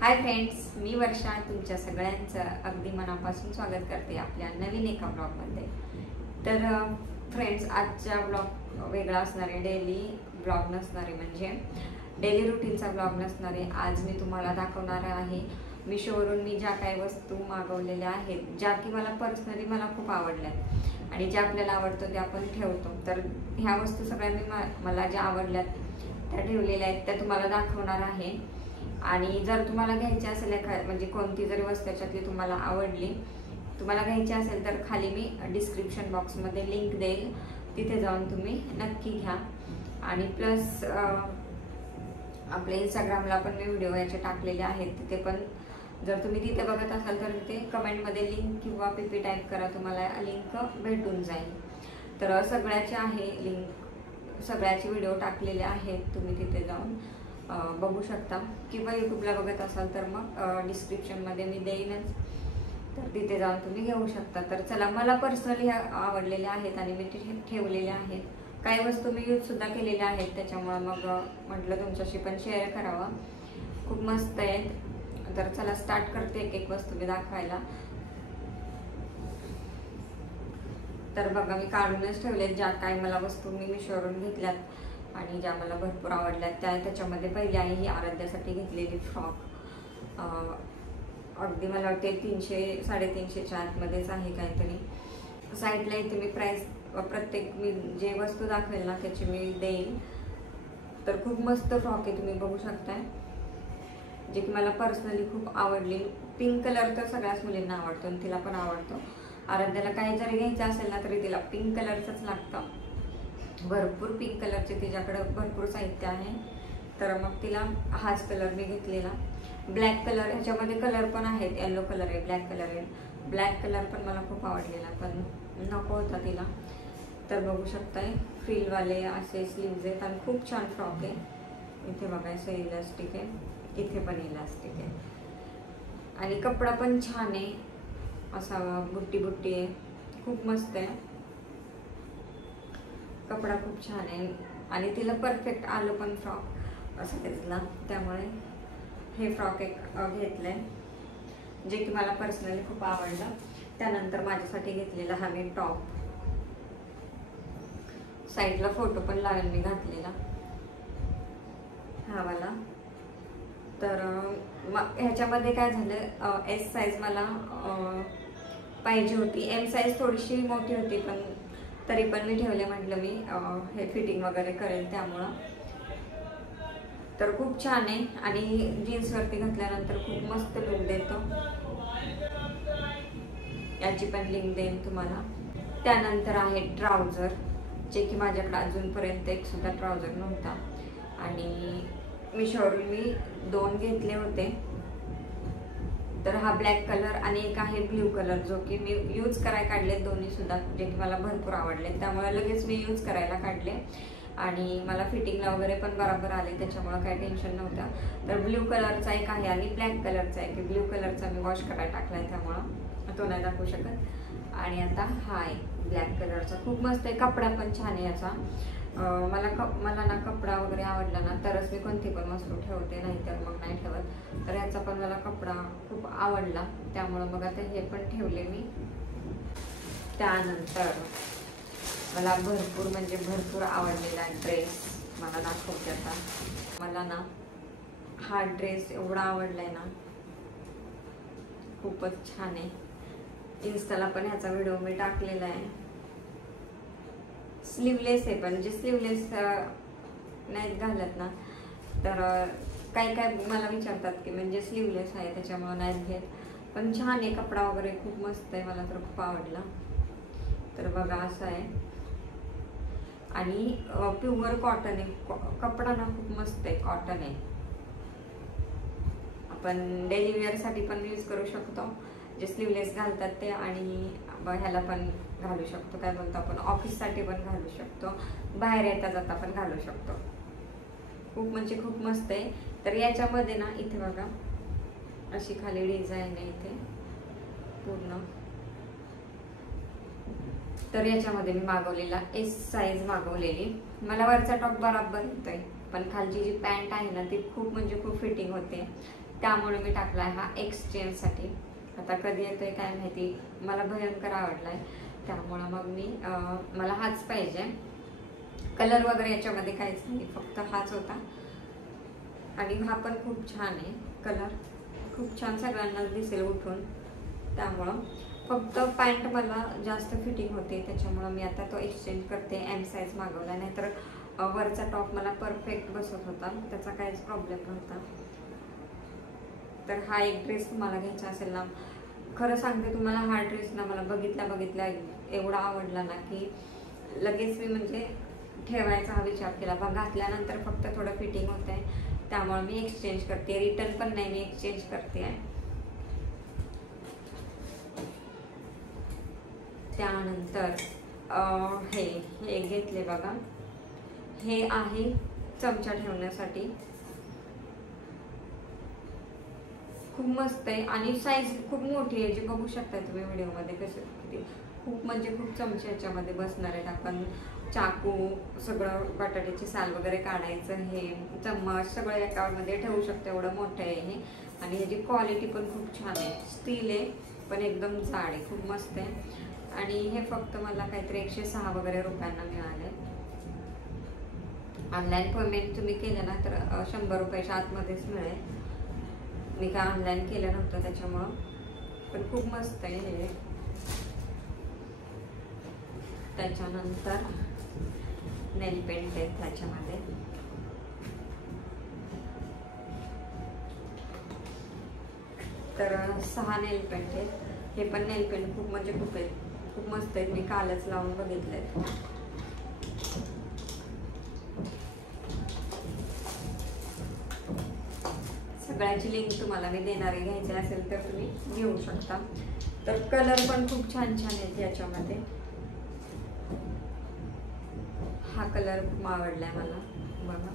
Hi friends, मी वर्षा तुमच्या सगळ्यांचं अगदी मनापासून स्वागत करते आपल्या नवीन एका ब्लॉगमध्ये। तर फ्रेंड्स, आजचा ब्लॉग वेगळा असणार आहे, डेली ब्लॉग नसणार आहे, म्हणजे डेली रुटीनचा ब्लॉग नसणार आहे। आज मी तुम्हाला दाखवणार आहे मिशोवरून मी ज्या काही वस्तू मागवलेल्या आहेत, ज्या की पर्सनली मला खूप आवडल्या आणि ज्या आपल्याला आवडतं त्या आपण ठेवतो। तर ह्या वस्तू सगळ्या मी मला ज्या आवडल्यात त्या ठेवलेल्या आहेत, त्या तुम्हाला दाखवणार आहे। आणि जर तुम्हाला घ्यायची असेल म्हणजे कोणती जरी वस्तू त्याच्यातली तुम्हाला आवडली, तुम्हाला घ्यायची असेल तर खाली मी डिस्क्रिप्शन बॉक्समध्ये लिंक देईल, तिथे जाऊन तुम्ही नक्की घ्या। आणि प्लस आपल्या इंस्टाग्रामला पण मी व्हिडिओ याचे टाकलेले आहेत, तिथे पण जर तुम्ही तिथे बघत असाल तर तिथे कमेंटमध्ये लिंक किंवा पीपी टाईप करा, तुम्हाला लिंक भेटून जाईल। तर सगळ्याचे आहे लिंक, सगळ्याचे व्हिडिओ टाकलेले आहेत, तुम्ही तिथे जाऊन बघू शकता। किंवा यूट्यूबला बघत असाल तर मग डिस्क्रिप्शनमध्ये मी देईनच, तर तिथे जाऊन तुम्ही घेऊ शकता। तर चला, मला पर्सनली आवडलेल्या आहेत आणि मी ते ठेवलेल्या आहेत। काही वस्तू मी यूजसुद्धा केलेल्या आहेत, त्याच्यामुळे मग म्हटलं तुमच्याशी पण शेअर करावं, खूप मस्त आहेत। तर चला स्टार्ट करते एक एक वस्तू मी दाखवायला। तर बघा, मी काढूनच ठेवलेत ज्या काही मला वस्तू मी मिशोवरून घेतल्यात आणि ज्या मला भरपूर आवडल्यात त्याच्यामध्ये पहिली आहे ही आराध्यासाठी घेतलेली फ्रॉक। अगदी मला वाटते 300-350च्या आतमध्येच आहे काहीतरी। साईडला इथे मी प्राइस प्रत्येक मी जे वस्तू दाखवेल ना त्याची मी देईल। तर खूप मस्त फ्रॉक आहे, तुम्ही बघू शकताय, जे की मला पर्सनली खूप आवडली। पिंक कलर तर सगळ्याच मुलींना आवडतो आणि तिला पण आवडतो। आराध्याला काही जरी घ्यायचं असेल ना तरी तिला पिंक कलरचंच लागतं, भरपूर पिंक कलरचे तिच्याकडे भरपूर साहित्य आहे। तर मग तिला हाच कलर मी घेतलेला। ब्लॅक कलर, ह्याच्यामध्ये कलर पण आहेत, येलो कलर आहे, ब्लॅक कलर आहे। ब्लॅक कलर पण मला खूप आवडलेला, पण नको होता तिला। तर बघू शकताय, फ्रीलवाले असे स्लीव्ज आहेत आणि खूप छान फ्रॉक आहे। इथे बघायचं इलास्टिक आहे, इथे पण इलास्टिक आहे आणि कपडा पण छान आहे, असा बुट्टी बुट्टी आहे, खूप मस्त आहे, कपडा खूप छान आहे आणि तिला परफेक्ट आलं पण फ्रॉक असं त्याला। त्यामुळे हे फ्रॉक एक घेतलंय, जे की मला पर्सनली खूप आवडलं। त्यानंतर माझ्यासाठी घेतलेला हा मी टॉप, साईडला फोटो पण लावेल मी घातलेला, हा वाला। तर ह्याच्यामध्ये काय झालं, एस साईज मला पाहिजे होती, एम साईज थोडीशी मोठी होती, पण तरी पण मी ठेवले, म्हटलं मी हे फिटिंग वगैरे करेल त्यामुळं। तर खूप छान आहे आणि जीन्सवरती घातल्यानंतर खूप मस्त लुक देतो, याची पण लिंक देईन तुम्हाला। त्यानंतर आहे ट्राउझर, जे की माझ्याकडे अजूनपर्यंत एक सुद्धा ट्राउझर नव्हता आणि मिशोवरून मी 2 घेतले होते। तर हा ब्लॅक कलर आणि एक आहे ब्ल्यू कलर, जो की मी यूज करायला काढले दोन्ही सुद्धा, जे की मला भरपूर आवडले, त्यामुळे लगेच मी यूज करायला काढले आणि मला फिटिंगला वगैरे पण बरोबर आले, त्याच्यामुळे काही टेन्शन नव्हतं। तर ब्ल्यू कलरचा एक आहे आणि ब्लॅक कलरचा आहे, की ब्ल्यू कलरचा मी वॉश करायला टाकलाय त्यामुळं तो नाही दाखवू शकत। आणि आता हा आहे ब्लॅक कलरचा, खूप मस्त आहे, कपडा पण छान आहे याचा। मला ना कपडा वगैरे आवडला ना तरच मी कोणती पण वस्तू ठेवते, नाही तर मग नाही ठेवत। तर ह्याचा पण मला कपडा खूप आवडला, त्यामुळं मग आता हे पण ठेवले मी। त्यानंतर मला भरपूर म्हणजे भरपूर आवडलेला ड्रेस मला दाखवते आता। मला ना हा ड्रेस एवढा आवडलाय ना, खूपच छान आहे। इन्स्टाला पण ह्याचा व्हिडिओ मी टाकलेला आहे। स्लीवलेस आहे, पण जे स्लीवलेस नाहीत घालत ना, तर काही मला विचारतात की म्हणजे स्लीवलेस आहे त्याच्यामुळे नाहीत घेत, पण छान आहे, कपडा वगैरे खूप मस्त आहे, मला तर खूप आवडला। तर बघा असं आहे आणि प्युअर कॉटन आहे, कपडा ना खूप मस्त आहे, कॉटन आहे। आपण डेली वेअरसाठी पण यूज करू शकतो, जे स्लीवलेस घालतात ते, आणि ह्याला पण घालू शकतो, काय बोलतो आपण, ऑफिससाठी पण घालू शकतो, बाहेर येता जाता पण घालू शकतो। खूप म्हणजे खूप मस्त आहे। तर याच्यामध्ये ना इथे बघा अशी खाली डिझाईन आहे इथे पूर्ण। तर याच्यामध्ये मी मागवलेला एस साईज मागवलेली, मला वरचा टॉप बरोबर येतोय, पण खालची जी पॅन्ट आहे ना ती खूप म्हणजे खूप फिटिंग होते, त्यामुळे मी टाकला आहे हा एक्सचेंजसाठी. आता कधी येतोय काय माहिती, मला भयंकर आवडला आहे, त्यामुळं मग मी मला हाच पाहिजे. कलर वगैरे याच्यामध्ये काहीच नाही, फक्त हाच होता. आणि हा पण खूप छान आहे, कलर खूप छान सगळ्यांनाच दिसेल उठून. त्यामुळं फक्त पॅन्ट मला जास्त फिटिंग होते, त्याच्यामुळं मी आता तो एक्सचेंज करते. एम साईज मागवला, नाहीतर वरचा टॉप मला परफेक्ट बसत होता, त्याचा काहीच प्रॉब्लेम नव्हता. तर हा एक ड्रेस तुम्हाला घ्यायचा असेल ना, खरं सांगते तुम्हाला, हा ड्रेस ना मला बघितल्या एवढा आवडला ना की लगेच मी म्हणजे ठेवायचा हा विचार केला. पण घातल्यानंतर फक्त थोडं फिटिंग होत आहे, त्यामुळे मी एक्सचेंज करते. रिटर्न पण नाही, मी एक्सचेंज करते. त्यानंतर हे घेतले बघा, हे आहे चमचा ठेवण्यासाठी. खूप मस्त आहे आणि साईज खूप मोठी आहे, जी बघू शकता तुम्ही व्हिडिओमध्ये कसं किती खूप म्हणजे खूप चमचे याच्यामध्ये बसणार आहेत. आपण चाकू, सगळं बटाट्याची साल वगैरे काढायचं, हे चम्मच सगळं एकामध्ये ठेवू शकतो, एवढं मोठं आहे हे. आणि ह्याची क्वालिटी पण खूप छान आहे, स्टील आहे पण एकदम जाड आहे, खूप मस्त आहे. आणि हे फक्त मला काहीतरी 106 वगैरे रुपयांना मिळाले. ऑनलाईन पेमेंट तुम्ही केलं ना तर 100 रुपयाच्या आतमध्येच मिळेल. मी काय ऑनलाईन केलं नव्हतं त्याच्यामुळं, पण खूप मस्त आहे हे. त्याच्यानंतर नेल पेंट आहेत त्याच्यामध्ये. तर 6 नेल पेंट आहेत. हे पण नेल पेंट खूप म्हणजे खूप आहेत, खूप मस्त आहेत. मी कालच लावून बघितलेत. सगळ्याची लिंक तुम्हाला मी देणार आहे, घ्यायचे असेल तर तुम्ही घेऊ शकता. तर कलर पण खूप छान छान आहेत याच्यामध्ये. हा कलर खूप आवडलाय मला बघा.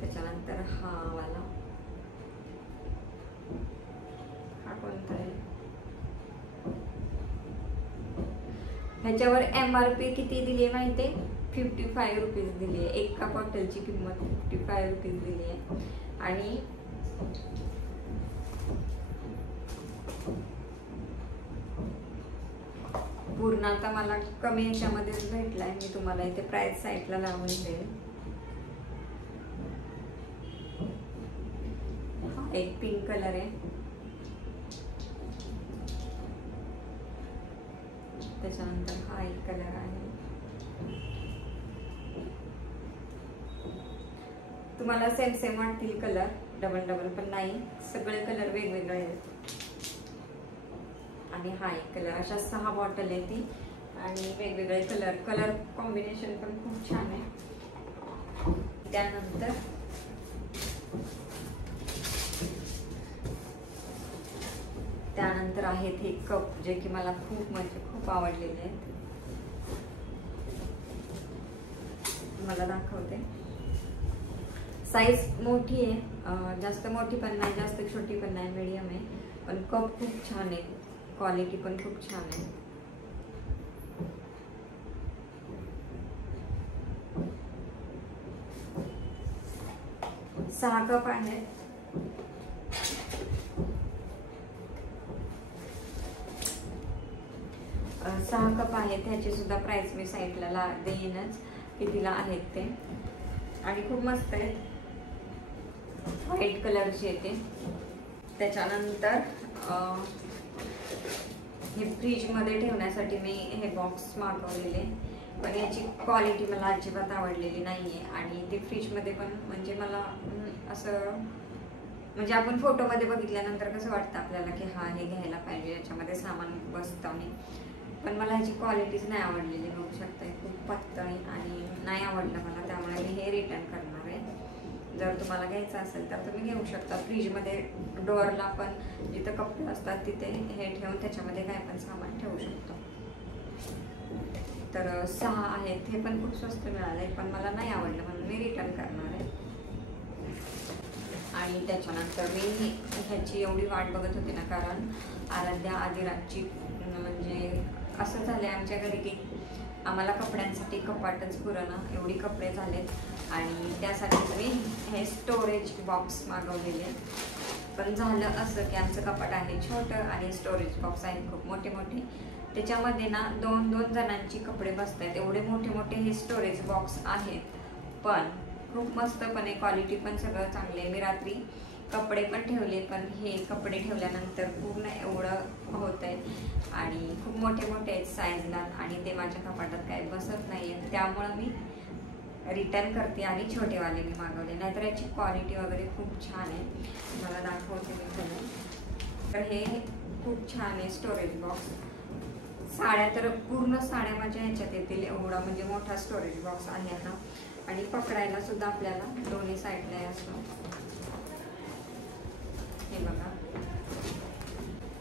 त्याच्यानंतर हा वाला, हा कोणता आहे, ह्याच्यावर MRP किती दिली आहे माहिती आहे? 55 रुपीज दिली आहे. एका बॉटलची किंमत 55 रुपीज दिली आहे. आणि पूर्ण आता मला कमी ह्याच्यामध्येच भेटलाय. मी तुम्हाला इथे प्राइस साईटला लावून देईल. हा एक पिंक कलर आहे, त्याच्यानंतर हा एक कलर आहे. तुम्हाला सेम सेम वाटतील कलर, डबल पण नाही, सगळे कलर वेगवेगळे आहेत. आणि हा एक कलर, अशा 6 बॉटल आहे ती आणि वेगवेगळे कलर कॉम्बिनेशन पण खूप छान आहे. त्यानंतर आहेत हे कप, जे की मला खूप म्हणजे खूप आवडलेले आहेत. मला दाखवते. साईज मोठी आहे, जास्त मोठी पण नाही, जास्त छोटी पण नाही, मीडियम आहे. पण कप खूप छान आहे, क्वालिटी पण खूप छान आहे. सहा कप आहेत. सहा कप आहेत. ह्याची सुद्धा प्राइस मी साईटला देईनच कितीला आहेत ते. आणि खूप मस्त आहेत, व्हाईट कलरची येते. त्याच्यानंतर हे फ्रीजमध्ये ठेवण्यासाठी मी हे बॉक्स मागवलेले, पण याची क्वालिटी मला अजिबात आवडलेली नाही आहे. आणि ते फ्रीजमध्ये पण म्हणजे मला असं म्हणजे आपण फोटोमध्ये बघितल्यानंतर कसं वाटतं आपल्याला की हा हे घ्यायला पाहिजे, याच्यामध्ये सामान बसतं नाही, पण मला ह्याची क्वालिटीच नाही आवडलेली. बघू शकता खूप पातळ आणि नाही आवडलं मला, त्यामुळे मी हे रिटर्न करणार आहे. जर तुम्हाला घ्यायचं असेल तर तुम्ही घेऊ शकता. फ्रीजमध्ये डोअरला पण जिथं कपडे असतात तिथे हे ठेवून त्याच्यामध्ये काय पण सामान ठेवू शकतो. तर 6 आहेत. हे पण खूप स्वस्त मिळाले, पण मला नाही आवडलं म्हणून मी रिटर्न करणार आहे. आणि त्याच्यानंतर मी ह्याची एवढी वाट बघत होते ना, कारण आराध्या आदिराजची म्हणजे असं झालं आमच्या घरी की आम्हाला कपड्यांसाठी कपाटच पुरेना, एवढी कपडे झालेत. आणि त्यासाठीच मी हे स्टोरेज बॉक्स मागवलेले. पण झालं असं की आमचं कपाट आहे छोटं आणि स्टोरेज बॉक्स आहे खूप मोठे मोठे. त्याच्यामध्ये ना 2-2 जणांची कपडे बसतात एवढे मोठे मोठे हे स्टोरेज बॉक्स आहेत. पण खूप मस्तपणे क्वालिटी पण सगळं चांगलं आहे. मी रात्री कपडे पण ठेवले, पण हे कपडे ठेवल्यानंतर पूर्ण एवढं होत आहे आणि खूप मोठे मोठे आहेत साईजला आणि ते माझ्या कपाटात काही बसत नाही आहे. त्यामुळं मी रिटर्न करते आणि छोटेवाले मी मागवले. नाहीतर याची क्वालिटी वगैरे खूप छान आहे. मला दाखवते मी तुम्ही. तर हे खूप छान आहे स्टोरेज बॉक्स. साड्या तर पूर्ण साड्या माझ्या ह्याच्यात येतील एवढा म्हणजे मोठा स्टोरेज बॉक्स आहे हा. आणि पकडायला सुद्धा आपल्याला दोन्ही साईडला असतो. हे बघा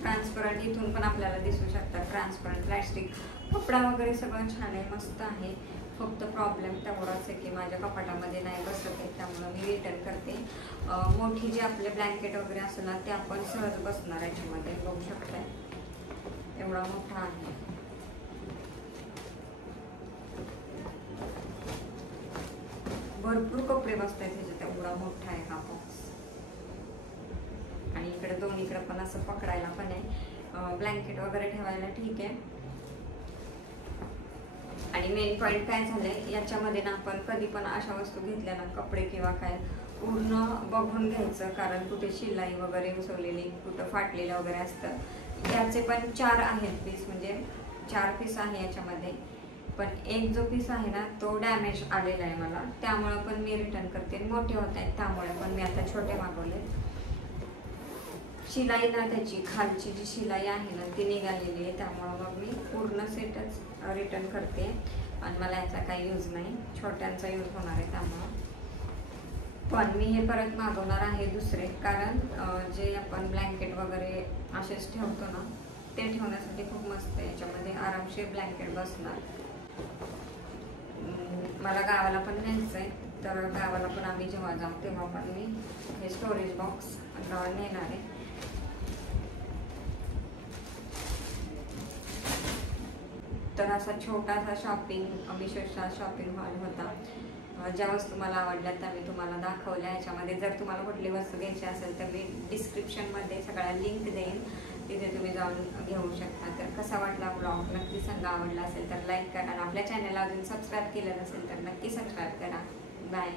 ट्रान्सपरंट, इथून पण आपल्याला दिसू शकतात ट्रान्सपरंट प्लॅस्टिक. कपडा वगैरे सगळं छान आहे, मस्त आहे. फक्त प्रॉब्लेम तेवढाच आहे की माझ्या कपाटामध्ये नाही बसत आहे, त्यामुळं मी रिटर्न करते. मोठी जे आपले ब्लँकेट वगैरे असेल ना ते आपण सहज बसणार याच्यामध्ये. बघू शकताय एवढा मोठा आहे. भरपूर कपडे बसतात ह्याच्यात, एवढा मोठा आहे हा बॉक्स. आणि इकडे दोन्हीकडे पण असं पकडायला पण आहे, ब्लँकेट वगैरे ठेवायला ठीक आहे. आणि मेन पॉईंट काय झालंय याच्यामध्ये ना, आपण कधी पण अशा वस्तू घेतल्या ना, कपडे किंवा काय, पूर्ण बघून घ्यायचं. कारण कुठे शिलाई वगैरे उसवलेली, कुठं फाटलेलं वगैरे असतं. याचे पण 4 आहेत पीस, म्हणजे 4 पीस आहे याच्यामध्ये. पण एक जो पीस आहे ना तो डॅमेज आलेला आहे मला, त्यामुळं पण मी रिटर्न करते. मोठे होत आहेत त्यामुळे पण मी आता छोटे मागवले. शिलाई ना त्याची खालची जी शिलाई आहे ना ती निघालेली आहे, त्यामुळं मग मी पूर्ण सेटच रिटर्न करते. आणि मला याचा काही यूज नाही, छोट्यांचा यूज होणार आहे त्यामुळं. पण मी हे परत मागवणार आहे दुसरे. कारण जे आपण ब्लँकेट वगैरे असेच ठेवतो ना ते ठेवण्यासाठी खूप मस्त आहे. याच्यामध्ये आरामशीर ब्लँकेट बसणार. मला गावाला पण न्यायचं आहे, तर गावाला पण आम्ही जेव्हा जाऊ तेव्हा पण मी हे स्टोरेज बॉक्स नेणार आहे. तर असा छोटासा विशेषतः शॉपिंग हॉल होता. ज्या वस्तू मला आवडल्या त्या मी तुम्हाला दाखवल्या. याच्यामध्ये जर तुम्हाला कुठली वस्तू घ्यायची असेल तर मी डिस्क्रिप्शनमध्ये सगळ्या लिंक देईन, तिथे तुम्ही जाऊन घेऊ शकता. तर कसा वाटला ब्लॉग नक्की सांगा. आवडला असेल तर लाईक करा आणि आपल्या चॅनलला अजून सबस्क्राईब केलं नसेल तर नक्की सबस्क्राईब करा. बाय.